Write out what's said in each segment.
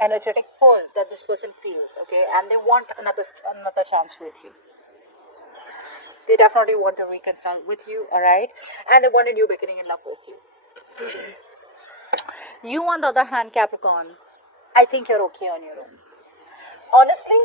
energetic pull that this person feels, okay, and they want another chance with you. They definitely want to reconcile with you, all right, and they want a new beginning in love with you. You, on the other hand, Capricorn, I think you're okay on your own. Honestly,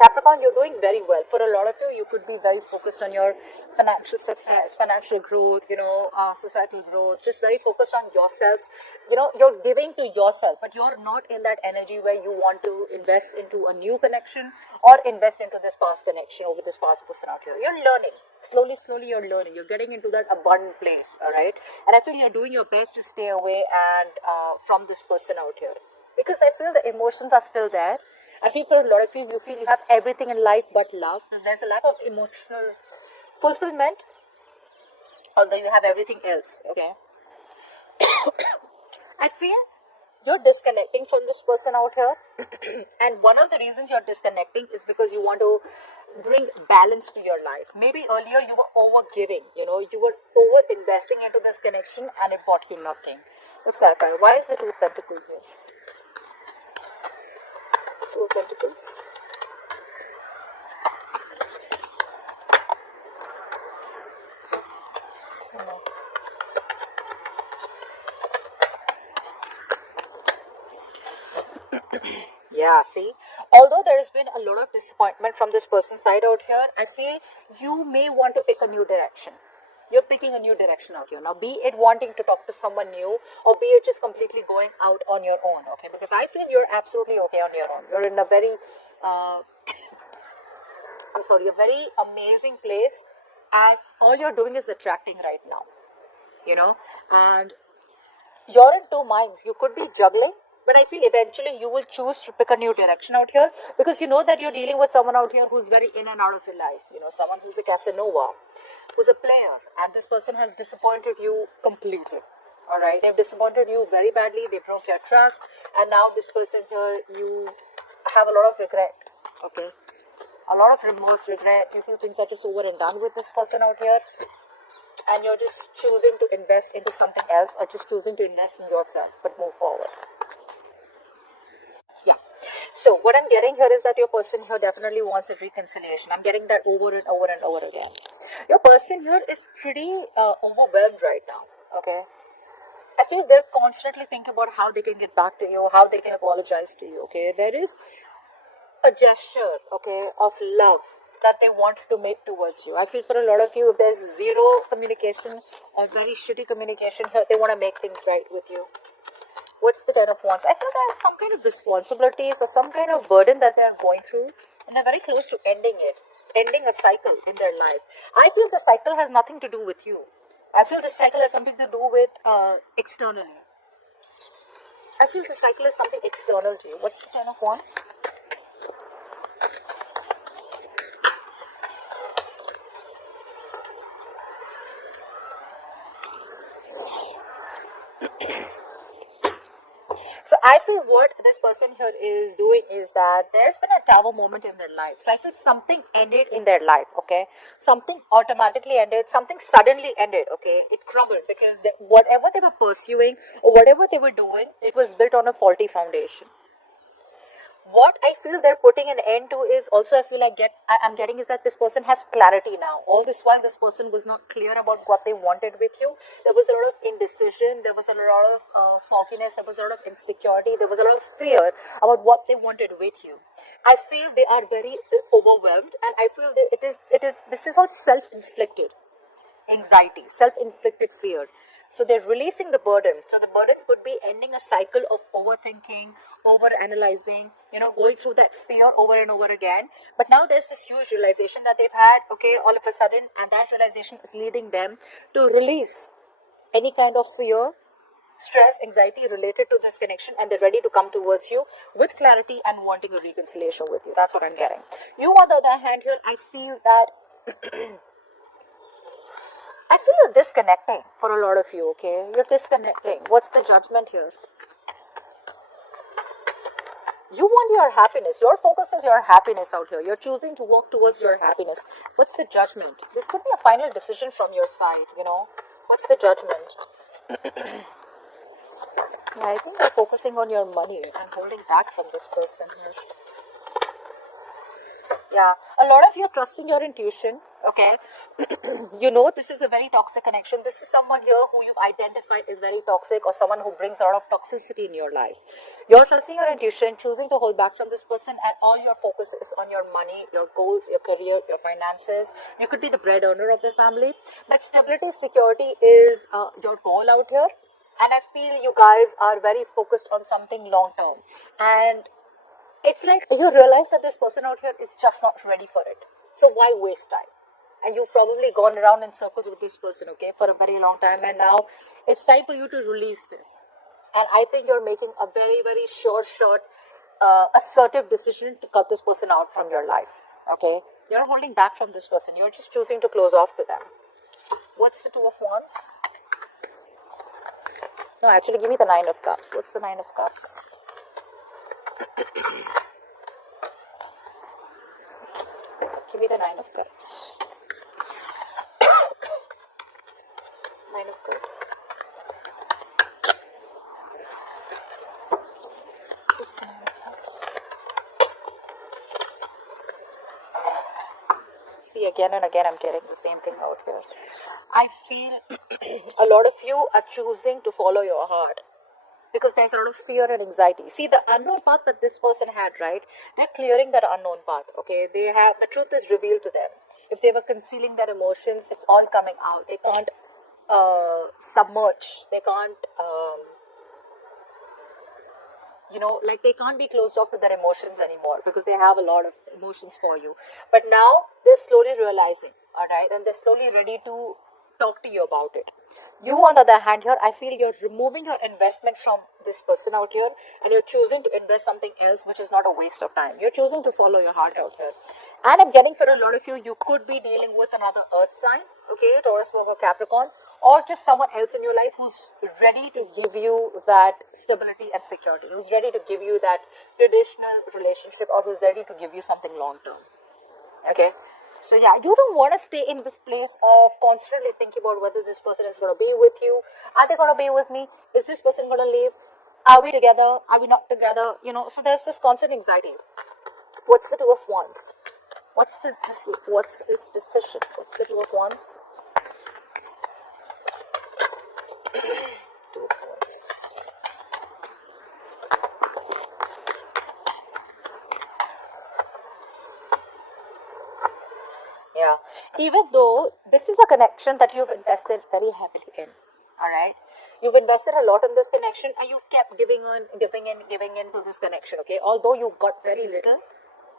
Capricorn, you're doing very well. For a lot of you, you could be very focused on your financial success, financial growth, societal growth, just very focused on yourself. You're giving to yourself, but you're not in that energy where you want to invest into a new connection or invest into this past connection over this past person out here. You're learning. Slowly, you're learning. You're getting into that abundant place, all right? And I feel you're doing your best to stay away and from this person out here. Because I feel the emotions are still there. I feel for a lot of you, you feel you have everything in life but love. There's a lack of emotional fulfillment, although you have everything else, okay? I feel you're disconnecting from this person out here. And one of the reasons you're disconnecting is because you want to bring balance to your life. Maybe earlier you were over giving, you were over investing into this connection and it brought you nothing. Let's clarify. Why is the Two of Pentacles here? Two of Pentacles. Yeah, see, although there has been a lot of disappointment from this person's side out here, I feel you may want to pick a new direction. You're picking a new direction out here. Now, be it wanting to talk to someone new or be it just completely going out on your own, okay? Because I feel you're absolutely okay on your own. You're in a very, a very amazing place, and all you're doing is attracting right now, and you're in two minds. You could be juggling, but I feel eventually you will choose to pick a new direction out here because you know that you're dealing with someone out here who's very in and out of your life. Someone who's a Casanova, who's a player, and this person has disappointed you completely. All right, they've disappointed you very badly. They broke your trust, and now this person here, you have a lot of regret. Okay, a lot of remorse, regret. You feel things are just over and done with this person out here. And you're just choosing to invest into something else or just choosing to invest in yourself, but move forward. Yeah. So what I'm getting here is that your person here definitely wants a reconciliation. I'm getting that over and over and over again. Your person here is pretty overwhelmed right now, okay? I feel they're constantly thinking about how they can get back to you, how they can apologize to you, okay? There is a gesture, okay, of love that they want to make towards you. I feel for a lot of you, if there's zero communication or very shitty communication here, they want to make things right with you. What's the Ten of Wands? I feel there's some kind of responsibilities or some kind of burden that they're going through, and they're very close to ending a cycle in their life. I feel the cycle has nothing to do with you. I feel the cycle has something to do with externally. I feel the cycle is something external to you. What's the Ten of Wands? So I feel what this person here is doing is that there's been a Tower moment in their life. So I feel something ended in their life, okay? Something automatically ended, something suddenly ended, okay? It crumbled because whatever they were pursuing or whatever they were doing, it was built on a faulty foundation. What I feel they're putting an end to is also, I feel I'm getting is that this person has clarity now. All this while this person was not clear about what they wanted with you. There was a lot of indecision, there was a lot of fogginess, there was a lot of insecurity, there was a lot of fear about what they wanted with you. I feel they are very overwhelmed, and I feel that this is all self-inflicted anxiety, self-inflicted fear. So they're releasing the burden. So the burden could be ending a cycle of overthinking, over-analyzing, going through that fear over and over again. But now there's this huge realization that they've had, okay, all of a sudden, and that realization is leading them to release any kind of fear, stress, anxiety related to this connection, and they're ready to come towards you with clarity and wanting a reconciliation with you. That's what I'm getting. You, on the other hand, here, I feel that I feel you're disconnecting for a lot of you, okay? You're disconnecting. What's the Judgment here? You want your happiness. Your focus is your happiness out here. You're choosing to work towards your happiness. What's the Judgment? This could be a final decision from your side, What's the Judgment? I think you're focusing on your money and holding back from this person here. Yeah, a lot of you are trusting your intuition, okay? You know, this is a very toxic connection. This is someone here who you've identified is very toxic, or someone who brings a lot of toxicity in your life. You're trusting your intuition, choosing to hold back from this person, and all your focus is on your money, your goals, your career, your finances. You could be the bread earner of the family, but stability, security is your goal out here. And I feel you guys are very focused on something long term. And it's like you realize that this person out here is just not ready for it. So why waste time? And you've probably gone around in circles with this person, okay, for a very long time, and now it's time for you to release this. And I think you're making a very, very short, assertive decision to cut this person out from your life, okay? You're holding back from this person. You're just choosing to close off to them. What's the Two of Wands? No, actually, give me the Nine of Cups. What's the Nine of Cups? Give me the Nine of Cups. Nine of Cups. What's the Nine of Cups? See, again and again, I'm getting the same thing out here. I feel a lot of you are choosing to follow your heart, because there's a lot of fear and anxiety. See, the unknown path that this person had, right? They're clearing that unknown path, okay? They have, the truth is revealed to them. If they were concealing their emotions, it's all coming out. They can't submerge. They can't, like they can't be closed off to their emotions anymore, because they have a lot of emotions for you. But now they're slowly realizing, all right? And they're slowly ready to talk to you about it. You, on the other hand, here, I feel you're removing your investment from this person out here, and you're choosing to invest something else, which is not a waste of time. You're choosing to follow your heart out here. And I'm getting, for a lot of you, you could be dealing with another earth sign, okay, Taurus, Virgo, Capricorn, or just someone else in your life who's ready to give you that stability and security, who's ready to give you that traditional relationship, or who's ready to give you something long term, okay? So yeah, you don't want to stay in this place of constantly thinking about whether this person is going to be with you. Are they going to be with me? Is this person going to leave? Are we together? Are we not together? So there's this constant anxiety. What's the Two of Wands? What's this decision? What's the Two of Wands? Two of Wands. Yeah, even though this is a connection that you've invested very heavily in, all right? You've invested a lot in this connection, and you've kept giving in to this connection, okay? Although you got very little,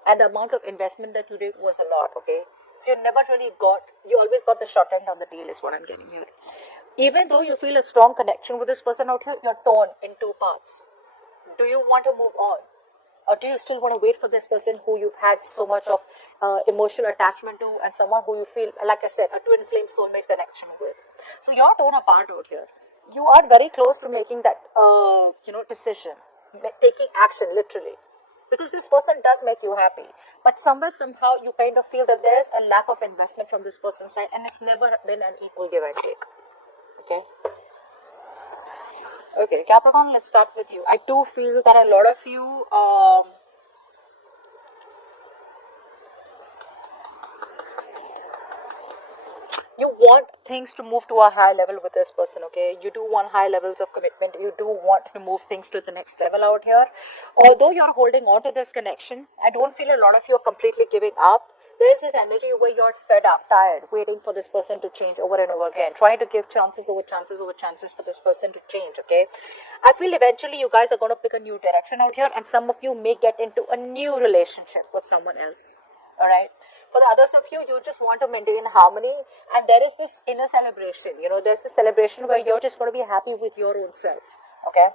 and the amount of investment that you did was a lot, okay? So you always got the short end on the deal, is what I'm getting here. Even though you feel a strong connection with this person out here, you're torn in two parts. Do you want to move on? Or do you still want to wait for this person who you've had so much of emotional attachment to, and someone who you feel, like I said, a twin flame soulmate connection with? So you're torn apart out here. You are very close to making that, decision, taking action, literally. Because this person does make you happy. But somewhere, somehow, you kind of feel that there's a lack of investment from this person's side, and it's never been an equal give and take. Okay? Okay, Capricorn, let's start with you. I do feel that a lot of you, you want things to move to a higher level with this person, okay? You do want high levels of commitment. You do want to move things to the next level out here. Although you're holding on to this connection, I don't feel a lot of you are completely giving up. There's this energy where you're fed up, tired, waiting for this person to change over and over again, trying to give chances over chances over chances for this person to change, okay? I feel eventually you guys are going to pick a new direction out here, and some of you may get into a new relationship with someone else, all right? For the others of you, you just want to maintain harmony, and there is this inner celebration, there's this celebration where you're just going to be happy with your own self, okay?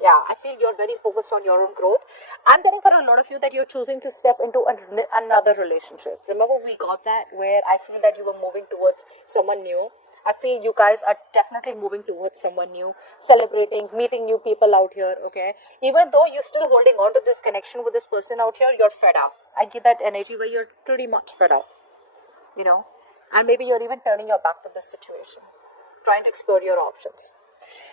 Yeah, I feel you're very focused on your own growth. I'm getting for a lot of you that you're choosing to step into another relationship. Remember, we got that where I feel that you were moving towards someone new. I feel you guys are definitely moving towards someone new, celebrating, meeting new people out here, okay? Even though you're still holding on to this connection with this person out here, you're fed up. I get that energy where you're pretty much fed up, and maybe you're even turning your back to this situation, trying to explore your options.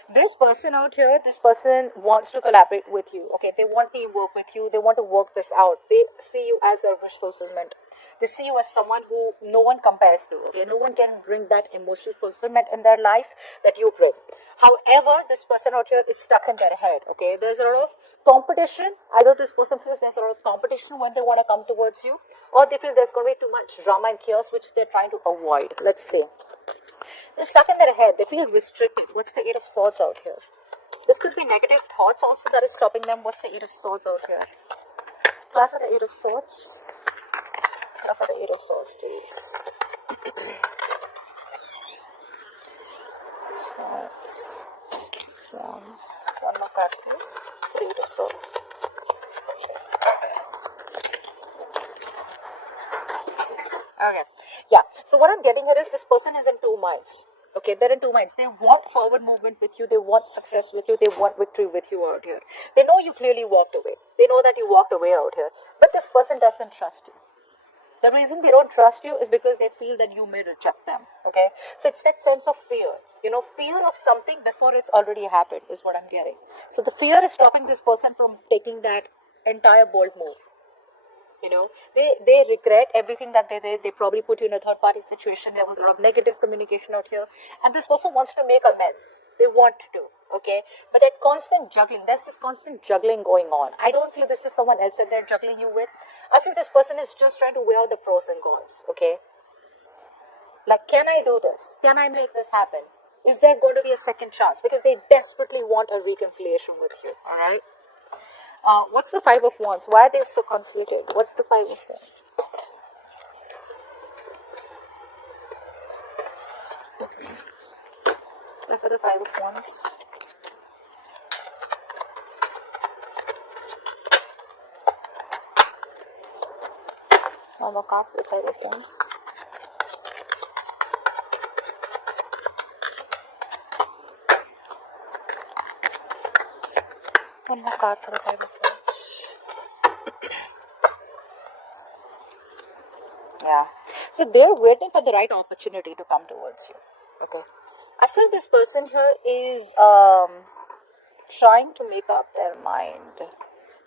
This person out here, this person wants to collaborate with you. Okay, they want teamwork with you. They want to work this out. They see you as their wish fulfillment. They see you as someone who no one compares to. Okay, no one can bring that emotional fulfillment in their life that you bring. However, this person out here is stuck in their head. Okay, there's a lot of competition. Either this person feels there's a lot of competition when they want to come towards you, or they feel there's going to be too much drama and chaos which they're trying to avoid. Let's see. They're stuck in their head. They feel restricted. What's the Eight of Swords out here? This could be negative thoughts also that is stopping them. What's the Eight of Swords out here? Try for the Eight of Swords. Try for the Eight of Swords, please. Swords. Wands. One more card, please. The Eight of Swords. Okay. Yeah. So what I'm getting here is this person is in two minds. Okay, they're in two minds. They want forward movement with you. They want success with you. They want victory with you out here. They know you clearly walked away. They know that you walked away out here. But this person doesn't trust you. The reason they don't trust you is because they feel that you may reject them. Okay, so it's that sense of fear. You know, fear of something before it's already happened is what I'm getting. So the fear is stopping this person from taking that entire bold move. You know, they regret everything that they did. They probably put you in a third party situation. There was a lot of negative communication out here, and this person wants to make amends. They want to, okay, but that constant juggling, there's this constant juggling going on. I don't feel this is someone else that they're juggling you with. I feel this person is just trying to weigh out the pros and cons. Okay, like, can I do this? Can I make this happen? Is there going to be a second chance? Because they desperately want a reconciliation with you. All right. What's the Five of Wands? Why are they so conflicted? What's the Five of Wands? Look at the Five of Wands. One more card for the Five of Wands. One more card for the Five of Wands. Yeah. So they're waiting for the right opportunity to come towards you. Okay. I feel this person here is trying to make up their mind.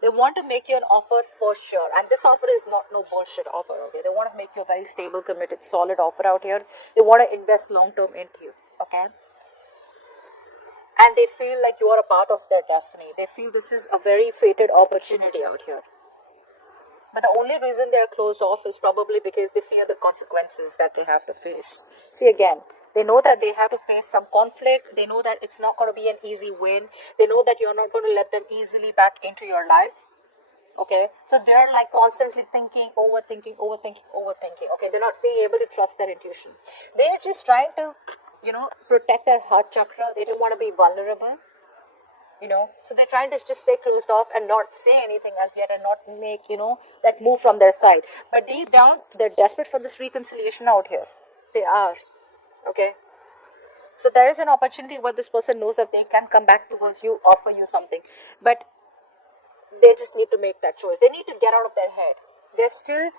They want to make you an offer for sure. And this offer is not no bullshit offer, okay? They want to make you a very stable, committed, solid offer out here. They want to invest long term into you, okay? And they feel like you are a part of their destiny. They feel this is a very fated opportunity out here. But the only reason they are closed off is probably because they fear the consequences that they have to face. See, again, they know that they have to face some conflict. They know that it's not going to be an easy win. They know that you're not going to let them easily back into your life. Okay, so they're like constantly thinking, overthinking. Okay, they're not being able to trust their intuition. They're just trying to, protect their heart chakra. They don't want to be vulnerable. So they're trying to just stay closed off and not say anything as yet and not make, that move from their side. But deep down, they're desperate for this reconciliation out here. They are. Okay. So there is an opportunity where this person knows that they can come back towards you, offer you something. But they just need to make that choice. They need to get out of their head. They're still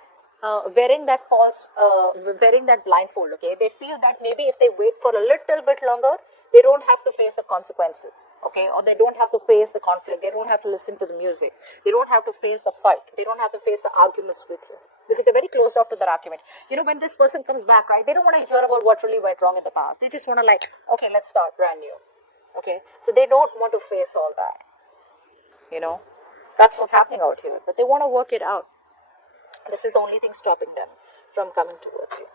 wearing that blindfold, okay? They feel that maybe if they wait for a little bit longer, they don't have to face the consequences, okay? Or they don't have to face the conflict. They don't have to listen to the music. They don't have to face the fight. They don't have to face the arguments with you because they're very closed off to their argument. When this person comes back, right, they don't want to hear about what really went wrong in the past. They just want to okay, let's start brand new, okay? So they don't want to face all that, That's what's happening out here. But they want to work it out. This is the only thing stopping them from coming towards you.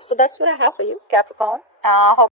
So that's what I have for you, Capricorn. Hope